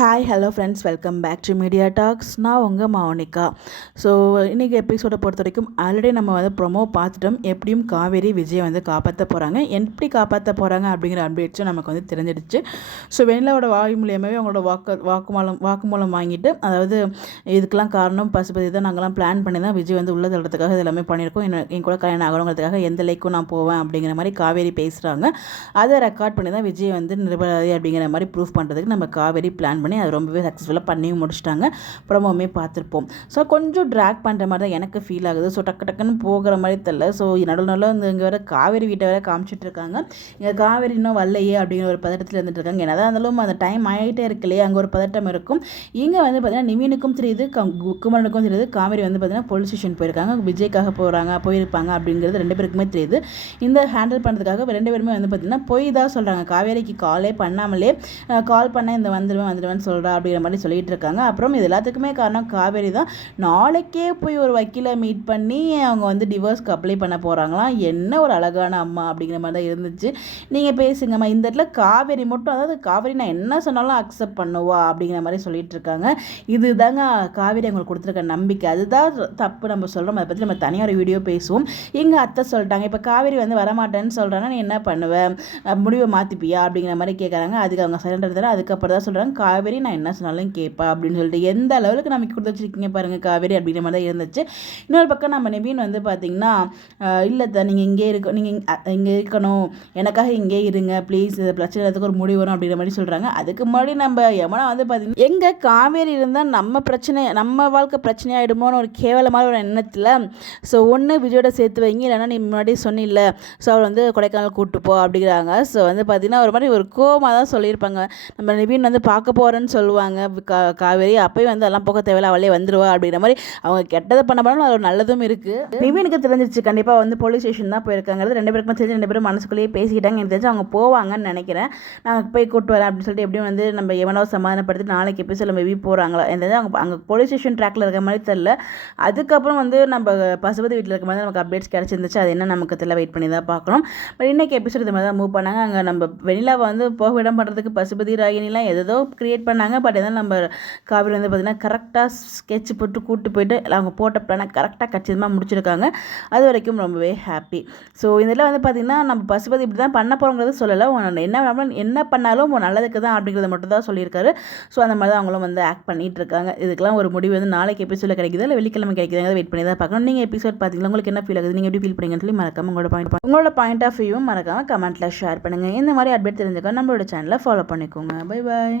Hi hello friends, welcome back to media talks. நான் உங்கள் Mounika. So இன்றைக்கி எபிசோடை பொறுத்த வரைக்கும் ஆல்ரெடி நம்ம வந்து ப்ரொமோ பார்த்துட்டோம். எப்படியும் காவேரி விஜய் வந்து காப்பாற்ற போகிறாங்க. எப்படி காப்பாற்ற போகிறாங்க அப்படிங்கிற அப்டேட்ஸும் நமக்கு வந்து தெரிஞ்சிடுச்சு. ஸோ வெண்ணிலாவோட வாய் மூலியமாகவே அவங்களோட வாக்குமூலம் வாங்கிட்டு, அதாவது இதுக்கெல்லாம் காரணம் பசுபதி தான், நாங்கள்லாம் பிளான் பண்ணி தான் விஜய் வந்து உள்ள தள்ளுறதுக்காக இது எல்லாமே பண்ணியிருக்கோம், என் கூட கல்யாணம் ஆகணுங்கிறதுக்காக எந்த லைக்கும் நான் போவேன் அப்படிங்கிற மாதிரி காவேரி பேசுகிறாங்க. அதை ரெக்கார்ட் பண்ணி தான் விஜய் வந்து நிரபராதி அப்படிங்கிற மாதிரி ப்ரூஃப் பண்ணுறதுக்கு நம்ம காவேரி பிளான் பண்ணி அது ரொம்பவே சக்ஸஸ்ஃபுல்லாக பண்ணியும் முடிச்சிட்டாங்க. ப்ரோமோவுமே பார்த்துருப்போம். ஸோ கொஞ்சம் ட்ராக் பண்ணுற மாதிரி தான் எனக்கு ஃபீல் ஆகுது. ஸோ டக்குன்னு போகிற மாதிரி தெரியல. ஸோ நடுவில் இங்கே வேறு காவேரி வீட்டை வேறு காமிச்சிட்ருக்காங்க. இங்கே காவேரி இன்னும் வரலையே அப்படிங்கிற ஒரு பதட்டத்தில் இருந்துட்டு இருக்காங்க. என்னதான் இருந்தாலும் அந்த டைம் ஆகிட்டே இருக்குல்லையே, அங்கே ஒரு பதட்டம் இருக்கும். இங்கே வந்து பார்த்திங்கன்னா நிவினுக்கும் தெரியுது, குமரனுக்கும் தெரியுது காவேரி வந்து பார்த்திங்கன்னா போலீஸ் ஸ்டேஷன் போயிருக்காங்க, விஜய்க்காக போயிருப்பாங்க அப்படிங்கிறது ரெண்டு பேருக்குமே தெரியுது. இந்த ஹேண்டில் பண்ணுறதுக்காக ரெண்டு பேருமே வந்து பார்த்திங்கன்னா போய் தான் சொல்கிறாங்க. காவேரிக்கு காலே பண்ணாமலே கால் பண்ண இந்த வந்துடுவேன் சொல்கிறா அப்படிங்கிற மாதிரி சொல்லிட்டு இருக்காங்க. அப்புறம் இது எல்லாத்துக்குமே காரணம் காவேரி தான். நாளைக்கே போய் ஒரு வக்கீலை மீட் பண்ணி அவங்க வந்து டிவோர்ஸ்க்கு அப்ளை பண்ண போகிறாங்களாம். என்ன ஒரு அழகான அம்மா அப்படிங்கிற மாதிரி தான் இருந்துச்சு. நீங்கள் பேசுங்கம்மா, இந்த இடத்துல காவேரி மட்டும், அதாவது காவேரி நான் என்ன சொன்னாலும் அக்செப்ட் பண்ணுவா அப்படிங்கிற மாதிரி சொல்லிட்டு இருக்காங்க. இது தாங்க காவேரி அவங்களுக்கு கொடுத்துருக்க நம்பிக்கை. அதுதான் தப்பு நம்ம சொல்கிறோம். அதை பற்றி நம்ம தனியாக ஒரு வீடியோ பேசுவோம். எங்கள் அத்தை சொல்லிட்டாங்க, இப்போ காவேரி வந்து வரமாட்டேன்னு சொல்கிறாங்கன்னா நீ என்ன பண்ணுவேன், முடிவை மாற்றிப்பியா அப்படிங்கிற மாதிரி கேட்குறாங்க. அதுக்கு அவங்க சரண்டர் தர. அதுக்கப்புறம் தான் சொல்கிறாங்க காவேரி நான் என்ன சொன்னாலும் கேட்பா அப்படின்னு சொல்லிட்டு. எந்த அளவுக்கு நமக்கு கொடுத்து வச்சுருக்கீங்க பாருங்கள் காவேரி அப்படிங்கிற மாதிரி தான் இருந்துச்சு. இன்னொரு பக்கம் நம்ம நிவின் வந்து பார்த்திங்கன்னா, இல்லை தான் நீங்கள் இங்கே இருக்கணும், எனக்காக இங்கே இருங்க ப்ளீஸ், பிரச்சனை எல்லாத்துக்கு ஒரு முடிவு வரும் அப்படிங்கிற மாதிரி சொல்கிறாங்க. அதுக்கு முன்னாடி நம்ம எவனா வந்து பார்த்திங்கன்னா எங்கே காவேரி இருந்தால் நம்ம வாழ்க்கை பிரச்சனையாயிடுமோன்னு ஒரு கேவலமான ஒரு எண்ணத்தில், ஸோ ஒன்று விஜயோட சேர்த்து வைங்க, இல்லைன்னா நீ முன்னாடி சொன்னில்ல, ஸோ அவர் வந்து கொடைக்கானல் கூப்பிட்டு போ அப்படிங்கிறாங்க. ஸோ வந்து பார்த்திங்கன்னா ஒரு மாதிரி ஒரு கோவமாக தான் சொல்லியிருப்பாங்க. நம்ம நிவின் வந்து பார்க்க போகிறேன்னு சொல்லுவாங்க காவேரி, அப்பயும் வந்து அதெல்லாம் போக தேவையில்ல, அவளே வந்துடுவா அப்படிங்கிற மாதிரி. அவங்க கெட்டதை பண்ண போனாலும் அது ஒரு நல்லதும் இருக்குது. நிவினுக்கு தெரிஞ்சிருச்சு கண்டிப்பாக வந்து போலீஸ் ஸ்டேஷன் தான் போயிருக்காங்கிறது. ரெண்டு பேருக்குமே தெரிஞ்சு ரெண்டு பேரும் மனசுக்குள்ளேயே பேசிக்கிட்டாங்க. எனக்கு தெரிஞ்சு அவங்க போவாங்கன்னு நினைக்கிறேன். நான் போய் கூப்பிட்டு வரேன் அப்படின்னு சொல்லிட்டு எப்படியும் வந்து நம்ம எவனோ சமாதானப்படுத்தி நாளைக்கு எபிசோட மேபி போகிறாங்களா. எனக்கு தெரிஞ்சு அங்கே போலீஸ் ஸ்டேஷன் ட்ராக்ல இருக்க மாதிரி தெரியல. அதுக்கப்புறம் வந்து நம்ம பசுபதி வீட்டில் இருக்க மாதிரி நமக்கு அப்டேட்ஸ் கிடச்சிருந்துச்சு. அது என்ன நமக்கு தெரியல, வெயிட் பண்ணி தான் பார்க்கணும். பட் இன்றைக்கி எபிசோட் இது மாதிரி தான் மூவ் பண்ணாங்க. அங்கே நம்ம வெண்ணிலாவை வந்து போக விடம் பண்ணுறதுக்கு பசுபதி ராகினிலாம் எதோ கிரியேட் பண்ணாங்க. பட் எதாவது நம்ம காவேரி வந்து பார்த்திங்கன்னா கரெக்டாக ஸ்கெட்ச் போட்டு கூப்பிட்டு போயிட்டு அவங்க போட்ட பிளானை கரெக்டாக கச்சிதமாக முடிச்சிருக்காங்க. அது வரைக்கும் ரொம்பவே ஹாப்பி. ஸோ இதில் வந்து பார்த்திங்கன்னா நம்ம பசுபதி இப்படி தான் பண்ண போகிறோங்கிறது சொல்லலை, என்ன பண்ணாலும் நல்லதுக்கு தான் அப்படிங்கிறத மட்டும் தான் சொல்லியிருக்காரு. ஸோ அந்த மாதிரி தான் அவங்களும் வந்து ஆக்ட் பண்ணிகிட்டு இருக்காங்க. இதுக்கெல்லாம் ஒரு முடிவு வந்து நாளைக்கு எபிசோடில் கிடைக்குது, இல்லை வெள்ளிக்கிழமை கிடைக்குதுங்க, வெயிட் பண்ணி தான் பார்க்கணும். நீங்கள் எபிசோட் பார்த்தீங்களா, உங்களுக்கு என்ன ஃபீல் ஆகுது, நீங்கள் எப்படி ஃபீல் பண்ணுங்கன்னு சொல்லி மறக்காம உங்களோட பாயிண்ட் ஆஃப் வியூவும் மறக்காமல் கமெண்ட்டில் ஷேர் பண்ணுங்கள். இந்த மாதிரி அப்டேட் தெரிஞ்சுக்க நம்மளோட சேனலை ஃபாலோ பண்ணிக்கோங்க. Bye bye.